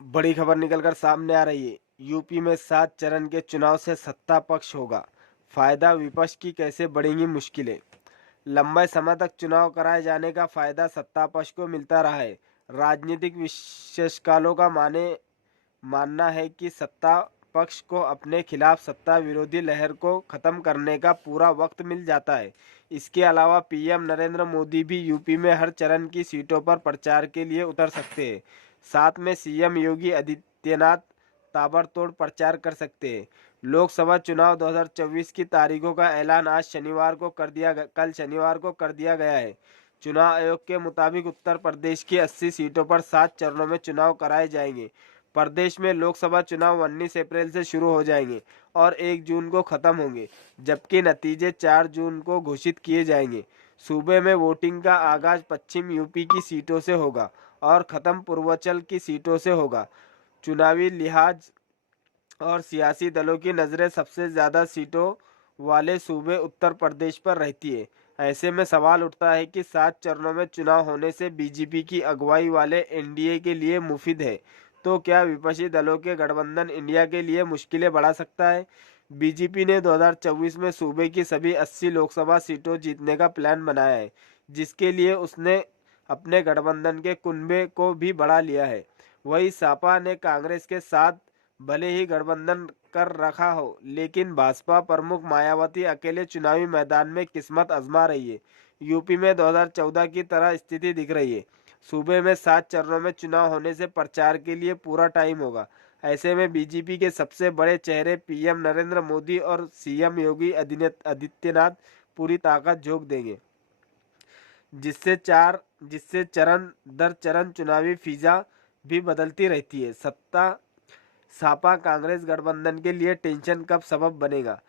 बड़ी खबर निकलकर सामने आ रही है। यूपी में 7 चरण के चुनाव से सत्ता पक्ष होगा फायदा, विपक्ष की कैसे बढ़ेंगी मुश्किलें। लंबे समय तक चुनाव कराए जाने का फायदा सत्ता पक्ष को मिलता रहा है। राजनीतिक विशेषज्ञों का मानना है कि सत्ता पक्ष को अपने खिलाफ सत्ता विरोधी लहर को खत्म करने का पूरा वक्त मिल जाता है। इसके अलावा पीएम नरेंद्र मोदी भी यूपी में हर चरण की सीटों पर प्रचार के लिए उतर सकते हैं। साथ में सीएम योगी आदित्यनाथ ताबड़तोड़ प्रचार कर सकते हैं। लोकसभा चुनाव 2024 की तारीखों का ऐलान कल शनिवार को कर दिया गया है। चुनाव आयोग के मुताबिक उत्तर प्रदेश की 80 सीटों पर 7 चरणों में चुनाव कराए जाएंगे। प्रदेश में लोकसभा चुनाव 19 अप्रैल से शुरू हो जाएंगे और 1 जून को खत्म होंगे, जबकि नतीजे 4 जून को घोषित किए जाएंगे। सूबे में वोटिंग का आगाज पश्चिम यूपी की सीटों से होगा और खत्म पूर्वांचल की सीटों से होगा। चुनावी लिहाज और सियासी दलों की नज़रें सबसे ज़्यादा सीटों वाले सूबे उत्तर प्रदेश पर रहती है। ऐसे में सवाल उठता है कि 7 चरणों में चुनाव होने से बीजेपी की अगुवाई वाले एनडीए के लिए मुफीद है, तो क्या विपक्षी दलों के गठबंधन इंडिया के लिए मुश्किलें बढ़ा सकता है। बीजेपी ने 2024 में सूबे की सभी 80 लोकसभा सीटों जीतने का प्लान बनाया है, जिसके लिए उसने अपने गठबंधन के कुनबे को भी बढ़ा लिया है। वहीं सपा ने कांग्रेस के साथ भले ही गठबंधन कर रखा हो, लेकिन भाजपा प्रमुख मायावती अकेले चुनावी मैदान में किस्मत आजमा रही है। यूपी में 2014 की तरह स्थिति दिख रही है। सूबे में 7 चरणों में चुनाव होने से प्रचार के लिए पूरा टाइम होगा। ऐसे में बीजेपी के सबसे बड़े चेहरे पीएम नरेंद्र मोदी और सीएम योगी आदित्यनाथ पूरी ताकत झोंक देंगे, जिससे चरण दर चरण चुनावी फिजा भी बदलती रहती है। सपा कांग्रेस गठबंधन के लिए टेंशन कब सबब बनेगा।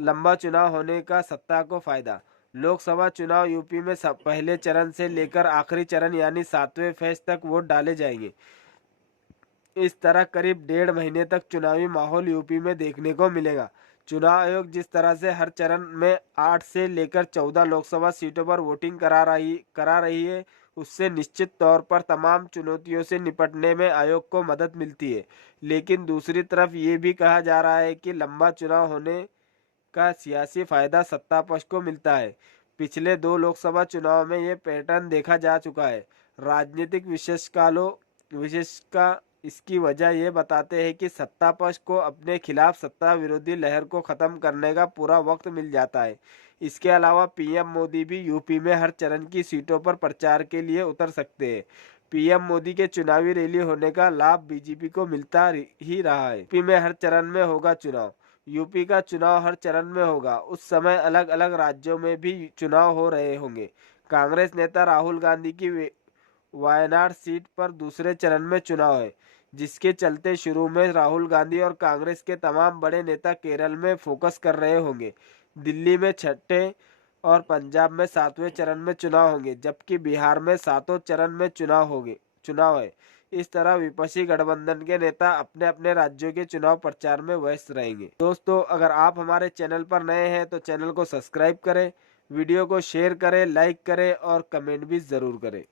लंबा चुनाव होने का सत्ता को फायदा। लोकसभा चुनाव यूपी में पहले चरण से लेकर आखिरी चरण यानी 7वें फेज तक वोट डाले जाएंगे। इस तरह करीब 1.5 महीने तक चुनावी माहौल यूपी में देखने को मिलेगा। चुनाव आयोग जिस तरह से हर चरण में 8 से लेकर 14 लोकसभा सीटों पर वोटिंग करा रही है, उससे निश्चित तौर पर तमाम चुनौतियों से निपटने में आयोग को मदद मिलती है। लेकिन दूसरी तरफ ये भी कहा जा रहा है कि लंबा चुनाव होने का सियासी फायदा सत्ता पक्ष को मिलता है। पिछले 2 लोकसभा चुनाव में ये पैटर्न देखा जा चुका है। राजनीतिक विशेषज्ञ इसकी वजह ये बताते हैं कि सत्ता पक्ष को अपने खिलाफ सत्ता विरोधी लहर को खत्म करने का पूरा वक्त मिल जाता है। इसके अलावा पीएम मोदी भी यूपी में हर चरण की सीटों पर प्रचार के लिए उतर सकते हैं। पीएम मोदी के चुनावी रैली होने का लाभ बीजेपी को मिलता ही रहा है। यूपी में हर चरण में होगा चुनाव। यूपी का चुनाव हर चरण में होगा, उस समय अलग अलग राज्यों में भी चुनाव हो रहे होंगे। कांग्रेस नेता राहुल गांधी की वायनाड सीट पर दूसरे चरण में चुनाव है, जिसके चलते शुरू में राहुल गांधी और कांग्रेस के तमाम बड़े नेता केरल में फोकस कर रहे होंगे। दिल्ली में 6ठे और पंजाब में 7वें चरण में चुनाव होंगे, जबकि बिहार में 7वें चरण में चुनाव है। इस तरह विपक्षी गठबंधन के नेता अपने अपने राज्यों के चुनाव प्रचार में व्यस्त रहेंगे। दोस्तों, अगर आप हमारे चैनल पर नए हैं तो चैनल को सब्सक्राइब करें, वीडियो को शेयर करें, लाइक करें और कमेंट भी जरूर करें।